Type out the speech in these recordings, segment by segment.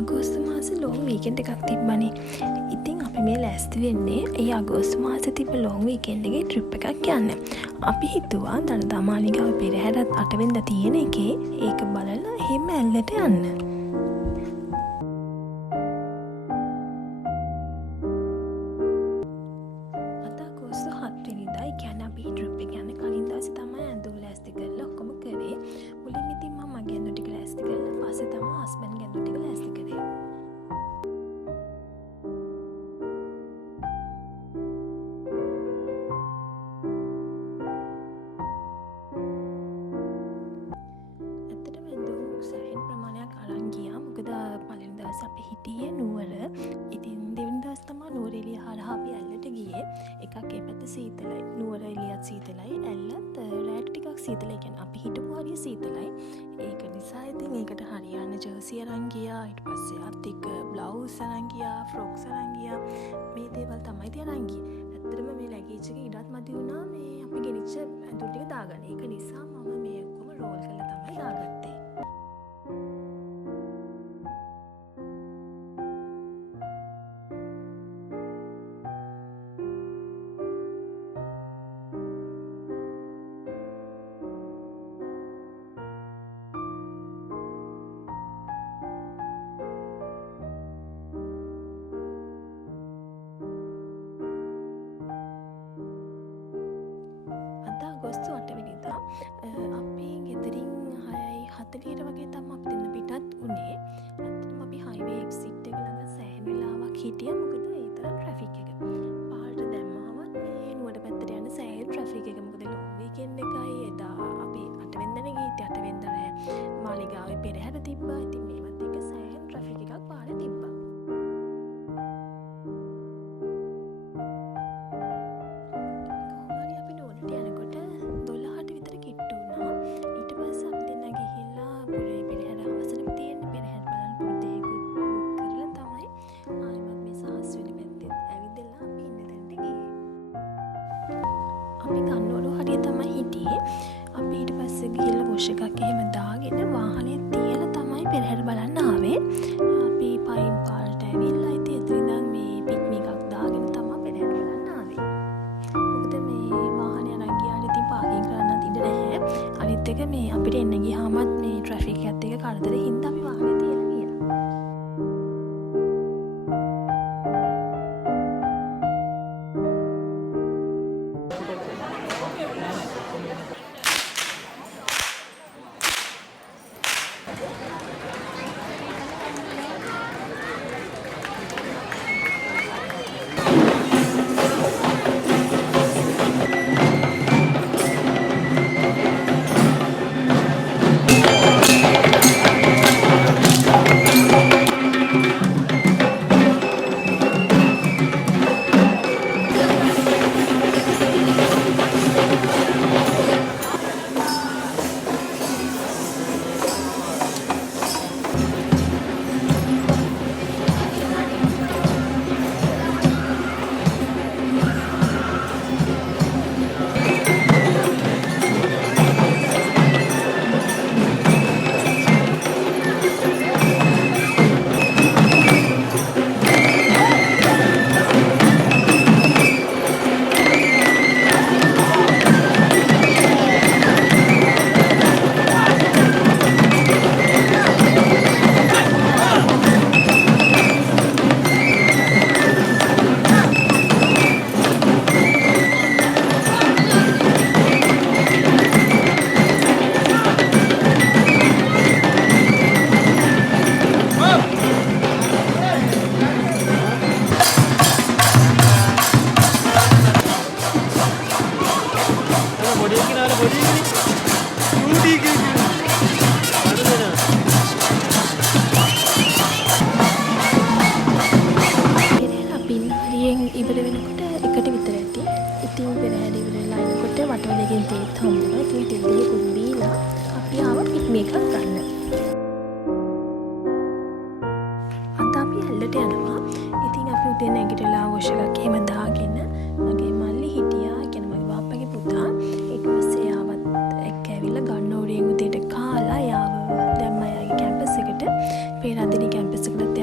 අගෝස්තු මාසේ long weekend එකක් තිබ්බනේ. ඉතින් අපි මේ ලෑස්ති වෙන්නේ ඒ අගෝස්තු මාසේ තිබ්බ ලොන් වීකෙන්ඩ් එකේ ට්‍රිප් එකක් යන්න. අපි හිතුවා දළදා මාලිගාව පෙරහැරත් 8 වෙනිදා තියෙන එකේ ඒක බලලා එහෙම ඇල්ලට යන්න. අද අගෝස්තු 7 වෙනිදා ඒ කියන්නේ අපි ට්‍රිප් එක යන කලින් දවසේ තමයි ඇඳුම් ලෑස්ති කරලා ඔක්කොම කරේ. මුලින් ඉතින් මම මගේ ඇඳුම් ටික ලෑස්ති කරලා පස්සේ තමයි හස්බන්ඩ්ගේ ඇඳුම් ටික ලෑස්ති කරේ. පළවෙනි දවසේ අපි හිටියේ නුවර. ඉතින් දෙවෙනි දවසේ තමයි නුවර එළිය හරහා අපි ඇල්ලට ගියේ. එකක් ඒ පැත්ත සීතලයි. නුවර එළියත් සීතලයි. ඇල්ලත් රෑට ටිකක් සීතලයි. කියන්නේ අපි හිටපු හරිය සීතලයි. ඒක නිසා ඉතින් ඒකට හරියන ජර්සි අරන් ගියා. ඊට පස්සේ අතික බ්ලවුස් අරන් ගියා, ෆ්‍රොක්ස් අරන් ගියා. මේ දේවල් තමයි ඉතින් අරන් ගියේ. ඇත්තටම මේ ලැගේජ් එක ඉඩත් මදි වුණා මේ අපි ගෙනිච්ච ඇඳුම් ටික දාගන්න. ඒක නිසා මම මේ ඔක්කොම රෝල් කරලා තමයි දාගත්තේ. අගෝස්තු 8 වෙනිදා අපි ගෙදරින් 6:40ට වගේ තමයි අපි දෙන්න පිටත් උනේ. ඇත්තටම අපි හයිවේ එක්සිට් එක ළඟ සෑහෙන වෙලාවක් හිටියා. මොකද ඒ තරම් ට්‍රැෆික් එක. පාරට දැම්මමත් මේ නුවර පැත්තට යන සෑහෙන ට්‍රැෆික් එක. මොකද ලොන් වීකෙන්ඩ් එකයි එදා අපි 8 වෙනිදානේ ගියේ. 8 වෙනිදා රෑ මාලිගාවේ පෙරහැර තිබ්බා. ඉතින් මේවත් එක සෑහෙන ට්‍රැෆික් එකක් පාරේ තිබ්බා. අපි ගන්නවලු හරිය තමයි හිටියේ. අපි ඊට පස්සේ ගිහලා වොෂ් එකක් එහෙම දාගෙන වාහනේ තියලා තමයි පෙරහැර බලන්න ආවේ. අපි පයින් පාරට ඇවිල්ලා ඉතින් එතන ඉඳන් මේ පික්නික් එකක් දාගෙන තමයි පෙරහැර බලන්න ආවේ. මොකද මේ වාහනේ අරන් ගියාට ඉතින් පාර්කින් කරන්න ඉඩ නැහැ. අනිත් එක මේ අපිට එන්න ගියාමත් මේ ට්‍රැෆික් එකත් එක්ක කරදරේ හින්දා අපි වාහනේ තියලා ගියා. ඉවර වෙනකොට එකට විතර ඇති. ඉතින් පෙරහැර ඉවර වෙලා එනකොට වටවලකින් තේත් හම්බුණා. ඉතින් තෙල් දීලා බීලා අපි ආව පික්නික් එකක් ගන්න. අද අපි ඇල්ලට යනවා. ඉතින් අපි උදේ නැගිටලා වොෂ් එකක් එහෙම දාගෙන මගේ මල්ලි හිටියා. කියන්නේ මගේ බාප්පගේ පුතා. ඊට පස්සේ ආවත් එක්ක ඇවිල්ලා ගන්න ඕරියෙන් උදේට කාලා යාව දැම්මා යාගේ කැම්පස් එකට. පේරාදෙණිය කැම්පස් එකට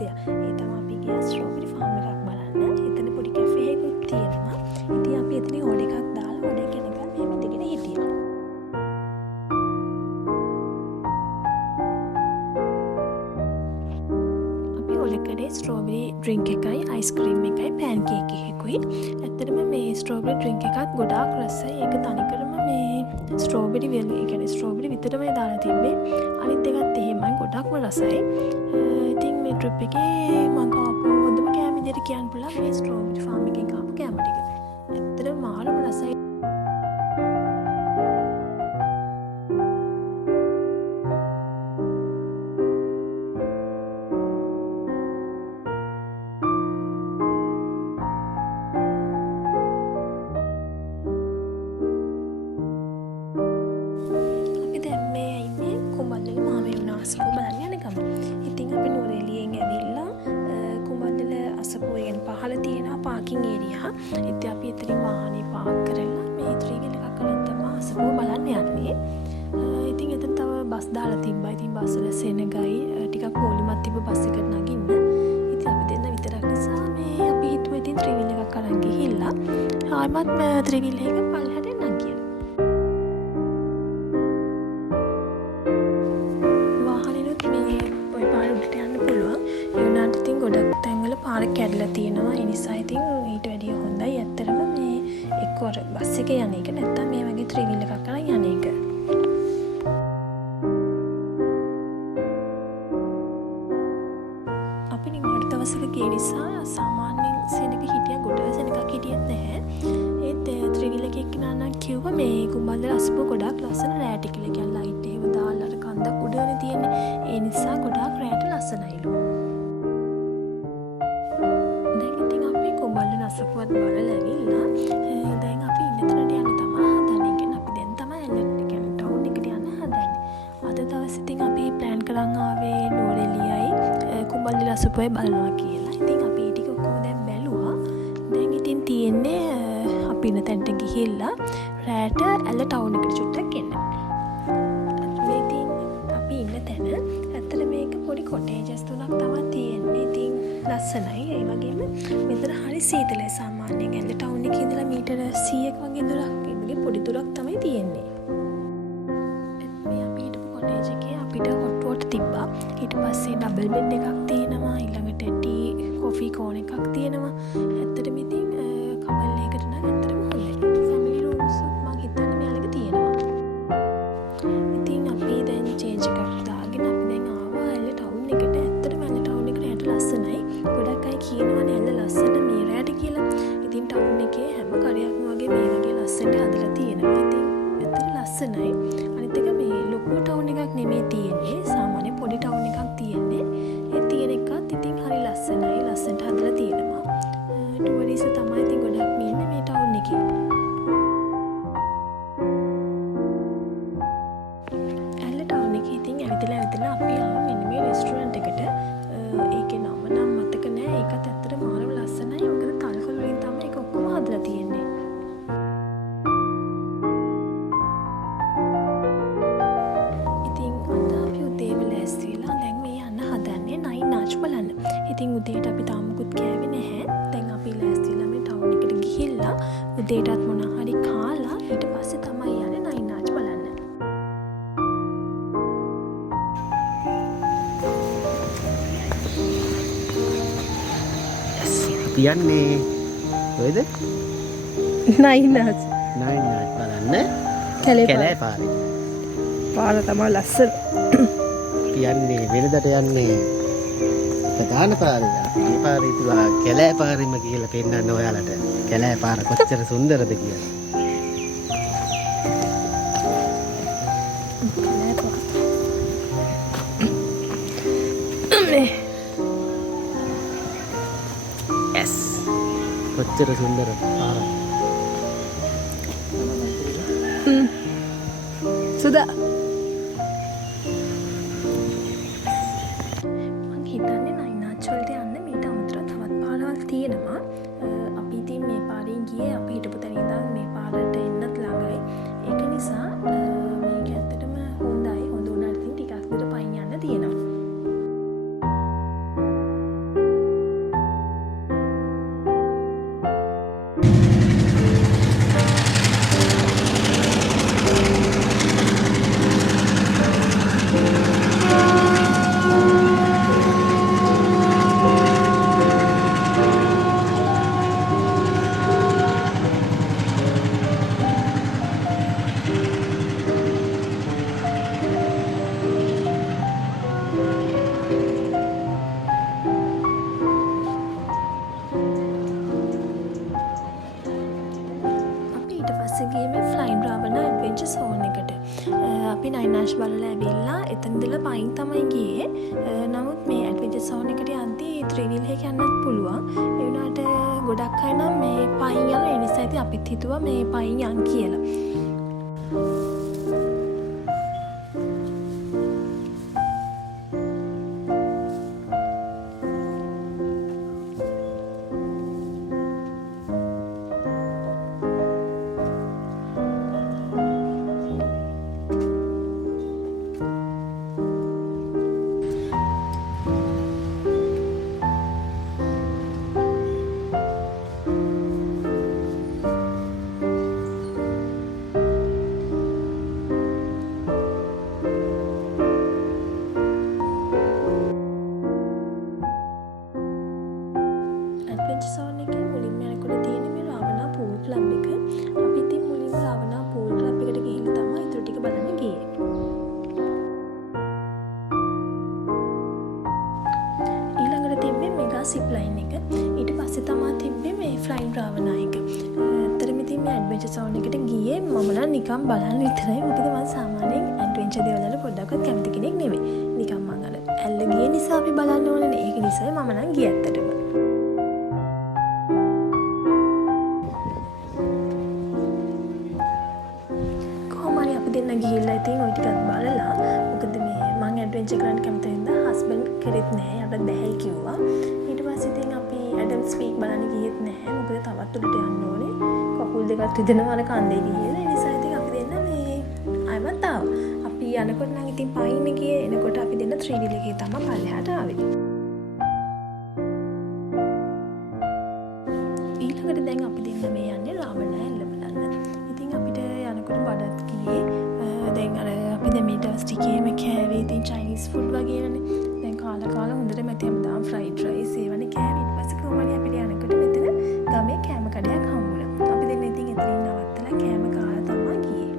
දෙයක්. ඒ තමයි අපි ගියා ස්ට්‍රෝබෙරි ෆාම් එකක් බලන්න. එතන පොඩි කැෆේ එකක් තියෙනවා. ඉතින් අපි එතන ඕඩර් එකක් දාලා ඕඩර් කෙනෙක්ගෙන් මෙහෙම ඉඳගෙන හිටියා. අපි ඕඩර් කරේ ස්ට්‍රෝබෙරි ඩ්‍රින්ක් එකයි, අයිස්ක්‍රීම් එකයි, පෑන් කේක් එකකුයි. ඇත්තටම මේ ස්ට්‍රෝබෙරි ඩ්‍රින්ක් එකත් ගොඩාක් රසයි. ඒක තනිකරම මේ ස්ට්‍රෝබෙරි ස්ට්‍රෝබෙරි විතරමයි දාලා තිබ්බේ. අනිත් දෙකත් එහෙමයි ගොඩක්ම රසයි. ඉතින් මේ ට්‍රිප් එකේ මම කාපු හොඳම කෑම විදිහට කියන්න පුළුවන් මේ ස්ට්‍රෝබෙරි ෆාම් එකෙන් කාපු කෑම ටික. ඇත්තටම මාරම රසයි. පහල තියෙන පාකින් ඒරියා. ඉතින් අපි එතනින් වාහනේ පාක් කරලා මේ ත්‍රිවිල් එකක් කරන් තමයි අසපුව බලන්න යන්නේ. ඉතින් එතන තව බස් දාලා තිබ්බා. ඉතින් බස් වල සෙනගයි ටිකක් පොලිමත් තිබ්බ බස් එකට නගින්න. ඉතින් අපි දෙන්න විතරක් නිසා මේ අපි හිතුවා ඉතින් ත්‍රිවිල් එකක් අරන් ගිහිල්ලා ආයෙමත් ත්‍රිවිල් එක පල්ලෙහාට එන්නම් කියලා. වාහනේනොත් මේ ඔය පාර උඩට යන්න පුළුවන්. ඒ වුණාට ඉතින් ගොඩක් තැන්වල පාර කැඩලා තියෙනවා. ඒ නිසා ඉතින් ඊට වැඩිය හොඳයි ඇත්තටම මේ එක්කෝර බස් එකේ යන එක නැත්තම් මේ වගේ ත්‍රිවිල් එකක් කරන් යන එක. අපි නිමාඩු දවසක ගිය නිසා සාමාන්‍යයෙන් සෙනග හිටිය ගොඩ සෙනගක් හිටියෙත් නැහැ. ඒත් ත්‍රිවිල් එකේ එක්කනනම් කිව්වා මේ කුඹල්ල අසපුව ගොඩක් ලස්සන රැට කියලා. කියන්නේ ලයිට් එහෙම දාලා අර කන්දක් උඩනේ තියෙන්නේ. ඒ නිසා ගොඩාක් රැට ලස්සනයිලු. අසපුවත් බලලා ඇවිල්ලා දැන් අපි ඉන්න තැනට යන්න තමයි හදන්නේ. කියන්නේ අපි දැන් තමයි කියන්නේ ටවුන් එකට යන්න හදන්නේ. අද දවස් ඉතින් අපි ප්ලෑන් කරන් ආවේ නුවරඑළියයි කුඹල්ලි අසපුවයි බලනවා කියලා. ඉතින් අපි ඒ ටික ඔක්කොම දැන් බැලුවා. දැන් ඉතින් තියෙන්නේ අපි ඉන්න තැනට ගිහිල්ලා රැට ඇල ටවුන් එකට චුට්ටක් එන්න. ඉතින් අපි ඉන්න තැන ඇත්තට මේක පොඩි කොටේජස් තුනක් තමයි තියෙන්නේ. ඉතින් ලස්සනයි. ඒ වගේම මෙතන හරි සීතලයි. සාමාන්‍යයෙන් ඇල්ල ටවුන් එකේ ඉඳලා මීටර 100ක් වගේ දුරක් වගේ පොඩි දුරක් තමයි තියෙන්නේ. මේ අපි හිටපු කොටේජ් එකේ අපිට හොට් වෝටර් තිබ්බා. ඊට පස්සේ ඩබල් බෙඩ් එකක් තියෙනවා. ඊළඟට ටී කොෆි කෝන් එකක් තියෙනවා. ඇත්තටම ඉතින් කපල් එකකට නම් ඇත්තටම හොඳයි. ෆැමිලි රූම්ස් මම හිතන්නේ මෙයාලගේ තියෙනවා. ඉතින් අපි දැන් චේන්ජ් එකක් දාගෙන අපි දැන් ආවා ඇල්ල ටවුන් එකට. ඇත්තටම ඇල්ල ටවුන් එක රැට ලස්සනයි. ගොඩක් අය කියනවනේ ඇල්ල ලස්සන මේ රැට කියලා. ඉතින් ටවුන් එකේ හැම කඩයක්ම වගේ මේ වගේ ලස්සනට හදලා තියෙනවා. ඉතින් ඇත්තට ලස්සනයි. අනිත් එක මේ ලොකු ටවුන් එකක් නෙමෙයි තියෙන්නේ. සාමාන්‍ය පොඩි ටවුන් එකක් තියෙන්නේ. ඒ තියෙන එකත් ඉතින් හරි ලස්සනයි. ලස්සනට හදලා තියෙනවා. ටුවරිස්ට් තමයි ඉතින් ගොඩක් ඉන්නේ මේ ටවුන් එකේ. ඇල්ල ටවුන් එකේ ඉතින් ඇවිදලා අපි ආවා මෙන්න මේ රෙස්ටුරන්ට් එකට. ඒකේ නම නම් මතක නෑ. ඒකත් ඇත්තට මාරම ලස්සනයි. මොකද තල්කොළ වලින් තමයි ඒක ඔක්කොම හදලා තියෙන්නේ. ඉතින් අද අපි උදේම ලෑස්ති වෙලා දැන් මේ යන්න හදන්නේ නයින් නාච් බලන්න. ඉතින් උදේට අපි තාම මුකුත් කෑවේ නැහැ. දැන් අපි ලෑස්ති වෙලා මේ ටවුන් එකට ගිහිල්ලා උදේටත් මොනවා හරි කාලා ඊට පස්සේ තමයි යන්නේ නයින් නාච් බලන්න. කියන්නේ කොහෙද? නයින් නාච් බලන්න කැලේ පාරේ. පාර තමයි ලස්සන. කියන්නේ වෙනදට යන්නේ ප්‍රධාන පාරේ. මේ පාරේ ඉතුලා කැලේ පාරෙම කියලා පෙන්නන්න ඔයාලට. කැලේ පාර කොච්චර සුන්දරද කියලා. කොච්චර සුන්දර පාරක්. සුදා මං හිතන්නේ නයින් නාච් වලට යන්න මීට අමතරව තවත් පාරවල් තියෙනවා. අපි ඉතින් මේ පාරෙන් ගියේ අපි හිටපු තැන ඉඳන් මේ පාරට එන්නත් ළඟයි. ඒක නිසා මේක ඇත්තටම හොඳයි. හොඳ උනාට ඉතින් ටිකක් දුර පයින් යන්න තියෙනවා. පයින් තමයි ගියේ. නමුත් මේ ඇඩ්වෙන්චර් සෝන් එකට යද්දී 3 wheel එකක යන්නත් පුළුවන්. ඒ වුණාට ගොඩක් අය නම් මේ පයින් යන ඒ නිසා ඉතින් අපිත් හිතුවා මේ පයින් යන් කියලා. සෝන් එකේ මුලින්ම යනකොට තියෙන මේ රාවණා පූල් ක්ලබ් එක. අපි ඉතින් මුලින්ම රාවණා පූල් ක්ලබ් එකට ගිහින් තමයි ඊටු ටික බලන්න ගියේ. ඊළඟට තිබ්බේ මෙගා සිප් ලයින් එක. ඊට පස්සේ තමයි තිබ්බේ මේ ෆ්ලයින් රාවණා එක. ඇත්තටම ඉතින් මේ ඇඩ්වෙන්චර් සෝන් එකට ගියේ මම නම් නිකන් බලන්න විතරයි. මොකද මම සාමාන්‍යයෙන් ඇඩ්වෙන්චර් දේවල් වල පොඩ්ඩක්වත් කැමති කෙනෙක් නෙමෙයි. නිකන් මම අර ඇල්ල ගිය නිසා අපි බලන්න ඕනනේ. ඒක නිසා මම නම් ගියේ ඇත්තටම. දෙන්න ගිහිල්ලා ඉතින් ওই ටිකක් බලලා මොකද මේ මම ඇඩ්වෙන්චර් කරන්න කැමති හින්දා හස්බන්ඩ් කරෙත් නෑ යට බැහැයි කිව්වා. ඊට පස්සේ ඉතින් අපි ඇඩම්ස් පීක් බලන්න ගියෙත් නෑ. මොකද තවත් උඩට යන්න ඕනේ. කකුල් දෙකත් රිදෙනවා අර කන්දේ ගිහිල්ලා. ඒ නිසා ඉතින් අපි දෙන්න මේ ආයෙමත් ආවා. අපි යනකොට නම් ඉතින් පයින් ගියේ. එනකොට අපි දෙන්න 3 wheel එකේ තමයි පල්ලෙහාට ආවේ. ඊළඟට දැන් අපි දෙන්න මේ යන්නේ රාවණා ඇල්ල බලන්න. ඉතින් අපිට යනකොට බඩත් ගියේ. දැන් අර අපි දැන් මේ දවස් ටිකේම කෑවේ ඉතින් චයිනීස් ෆුඩ් වගේනේ. දැන් කාලා හොඳට මැති හැමදාම ෆ්‍රයිඩ් රයිස් ඒවනේ කෑවේ. ඊට පස්සේ කොහොමද අපිට යනකොට මෙතන ගමේ කෑම කඩයක් හම්බුණා. අපි දෙන්න ඉතින් එතනින් නවත්තලා කෑම කාලා තමයි ගියේ.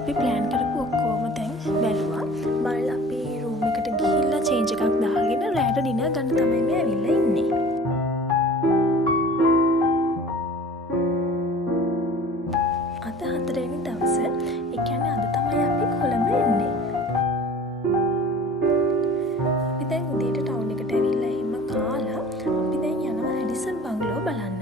අපි ප්ලෑන් කරපු ඔක්කොම දැන් බැලුවා. බලලා අපි රූම් එකට ගිහිල්ලා චේන්ජ් එකක් දාගෙන රෑට ඩිනර් ගන්න තමයි මේ ඇවිල්ලා ඉන්නේ. අද 4 වෙනි දවස. ඒ කියන්නේ අද තමයි අපි කොළඹ එන්නේ. අපි දැන් උදේට ටවුන් එකට ඇවිල්ලා එහෙම කාලා අපි දැන් යනවා රැඩිසන් බංගලෝ බලන්න.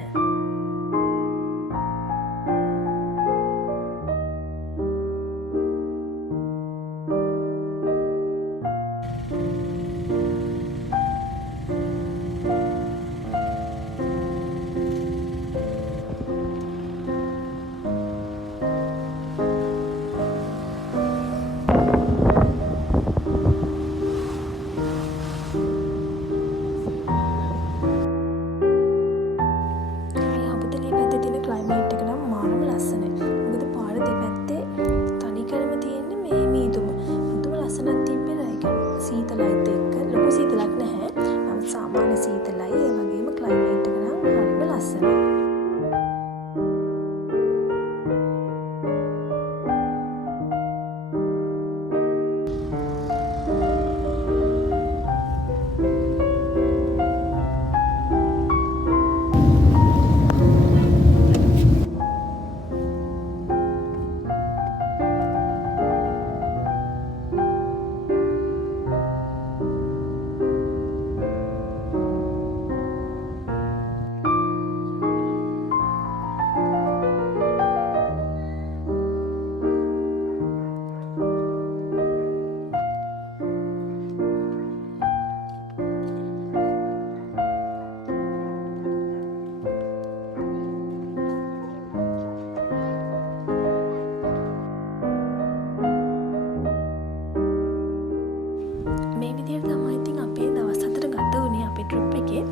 මේ විදිහට තමයි ඉතින් අපේ දවස් 4 ගත වුණේ අපේ ට්‍රිප් එකේ.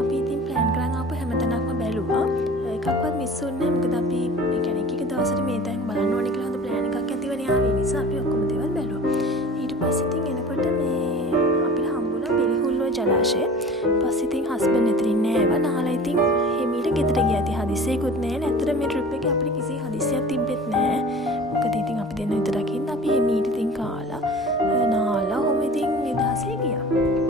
අපි ඉතින් ප්ලෑන් කරන් ආපු හැමතැනක්ම බැලුවා. එකක්වත් මිස් වුණේ නැහැ. මොකද අපි ඒ කියන්නේ එක දවසට මේ තැන් බලන්න ඕනේ කියලා හොඳ ප්ලෑන් එකක් ඇතිවනේ ආවේ නිසා අපි ඔක්කොම දේවල් බැලුවා. ඊට පස්සේ ඉතින් එනකොට මේ අපිට හම්බුණා බෙලිහුල්ලෝ ජලාශය. පස්සේ ඉතින් හස්බන්ඩ් එතනින් නෑවා. නාලා ඉතින් හිමීට ගෙදර ගියා. ඉතින් හදිස්සියකුත් නෑ. ඇත්තට මේ ට්‍රිප් එකේ අපිට කිසි හදිස්සියක් තිබ්බෙත් නෑ. මොකද ඉතින් අපි දෙන්න විතරක් ඉන්න අපි හිමීට ඉතින් කාලා නාලා ඔහොම ඉතින් නිදහසේ ගියා.